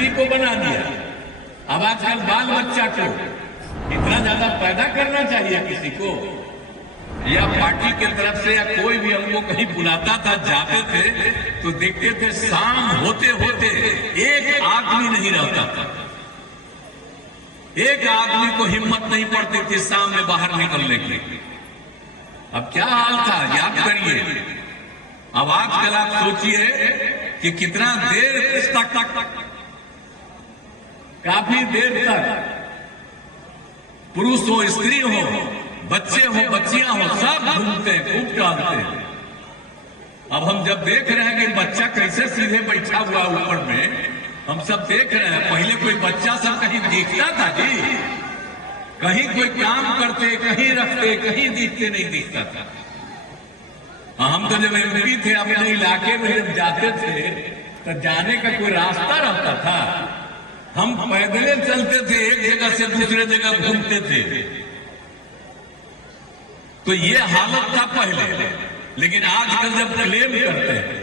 बीवी को बना दिया। अब आजकल बाल बच्चा को इतना ज्यादा पैदा करना चाहिए किसी को, या पार्टी की तरफ से या कोई भी हमको कहीं बुलाता था, जाते थे तो देखते थे शाम होते होते एक आदमी नहीं रहता था, एक आदमी को हिम्मत नहीं पड़ती थी शाम में बाहर निकलने की। अब क्या हाल था याद करिए। अब आजकल आप सोचिए कि कितना देर तक, काफी देर तक पुरुष हो स्त्री हो बच्चे हो बच्चियां हो सब घूमते हैं, खूब टहलते हैं। अब हम जब देख रहे हैं कि बच्चा कैसे सीधे बैठा हुआ ऊपर में, हम सब देख रहे हैं। पहले कोई बच्चा सब कहीं दिखता था जी, कहीं कोई काम करते कहीं रखते कहीं दिखते नहीं दिखता था। हम तो जब एमपी थे अपने इलाके में जब जाते थे तो जाने का कोई रास्ता रहता था, हम पैदल चलते थे, एक जगह से दूसरे जगह घूमते थे। तो ये हालत था पहले। लेकिन आजकल जब क्लेम करते हैं,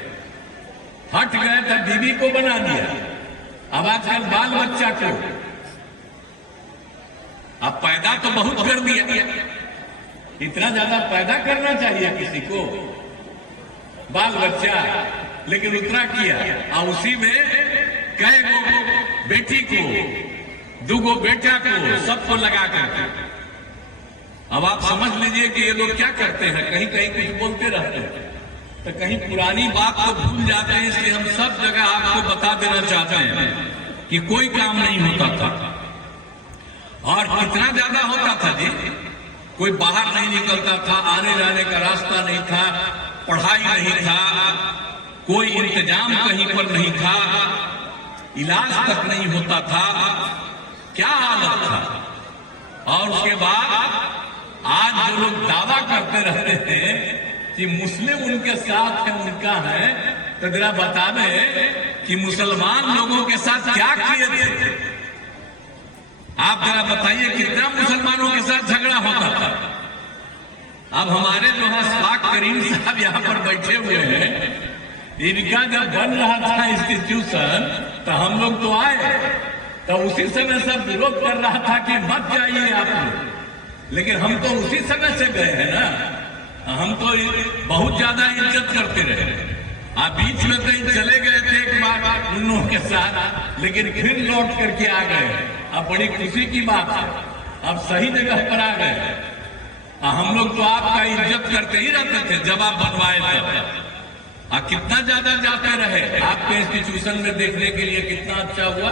हट गए तो बीवी को बना दिया। अब आजकल बाल बच्चा को अब पैदा तो बहुत कर दिया, इतना ज्यादा पैदा करना चाहिए किसी को, बाल बच्चा, लेकिन उतना किया। और उसी में कई गो बेटी को, दुगो बेटा को, सबको लगा करके। अब आप समझ लीजिए कि ये लोग क्या करते हैं, कहीं कहीं कुछ बोलते रहते हैं तो कहीं पुरानी बात को भूल जाते हैं। इसलिए हम सब जगह आपको बता देना चाहते हैं कि कोई काम नहीं होता था। और कितना ज्यादा होता था जी, कोई बाहर नहीं निकलता था, आने जाने का रास्ता नहीं था, पढ़ाई नहीं था, कोई इंतजाम कहीं पर नहीं था, इलाज तक नहीं होता था। क्या हालत था। और उसके बाद आज जो लोग दावा करते रहते हैं कि मुस्लिम उनके साथ है, उनका है, तो जरा बता दें कि मुसलमान लोगों के साथ क्या किए थे। आप जरा बताइए कितना मुसलमानों के साथ झगड़ा होता था। अब हमारे जो अशफाक करीम साहब यहाँ पर बैठे हुए हैं, इनका जब बन रहा था इंस्टीट्यूशन तो हम लोग तो आए, तो उसी समय सब विरोध कर रहा था कि मत जाइए आप लोग, लेकिन हम तो उसी समय से गए हैं ना। हम तो बहुत ज्यादा इज्जत करते रहे। आप बीच में कहीं चले गए थे एक बार उन लोगों के साथ, लेकिन फिर लौट करके आ गए। अब बड़ी खुशी की बात है, अब सही जगह पर आ गए। हम लोग तो आपका इज्जत करते ही रहते थे जब आप बनवाए थे। कितना ज्यादा जाते रहे आपके इंस्टीट्यूशन में देखने के लिए, कितना अच्छा हुआ।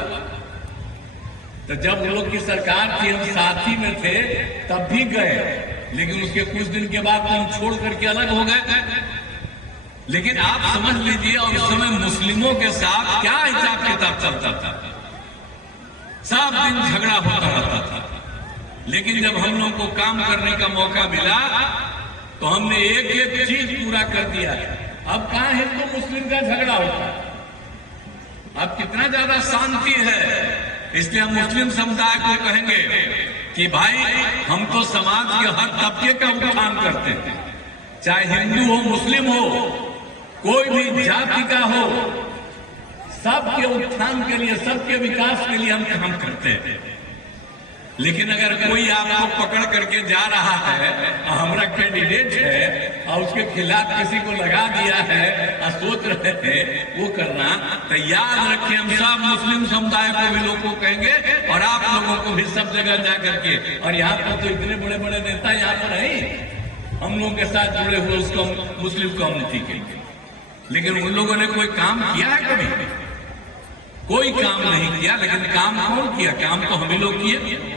तो जब वो लोग की सरकार थी, हम साथी में थे, तब भी गए, लेकिन उसके कुछ दिन के बाद हम छोड़ करके अलग हो गए। लेकिन आप समझ लीजिए, और उस समय मुस्लिमों के साथ क्या हिसाब किताब चलता था, सब दिन झगड़ा होता रहता था। लेकिन जब हम लोग को काम करने का मौका मिला तो हमने एक एक चीज पूरा कर दिया। अब कहाँ हिंदू मुस्लिम का झगड़ा होता, अब कितना ज्यादा शांति है। इसलिए हम मुस्लिम समुदाय को कहेंगे कि भाई हम तो समाज के हर तबके का उत्थान करते हैं, चाहे हिंदू हो मुस्लिम हो, कोई भी जाति का हो, सबके उत्थान के लिए, सबके विकास के लिए हम काम करते हैं। लेकिन अगर कोई आपको पकड़ करके जा रहा है, हमारा कैंडिडेट है और उसके खिलाफ किसी को लगा दिया है और सोच रहे थे वो करना, तो याद रखें हम सब मुस्लिम समुदाय को भी लोगों को कहेंगे और आप लोगों को भी सब जगह जा करके। और यहाँ पर तो इतने बड़े बड़े नेता यहाँ पर नहीं हम लोगों के साथ जुड़े हुए उसको मुस्लिम कम्युनिटी के, लेकिन उन लोगों ने कोई काम किया है कभी? कोई काम नहीं किया। लेकिन काम कौन किया? काम तो हम ही लोग किए।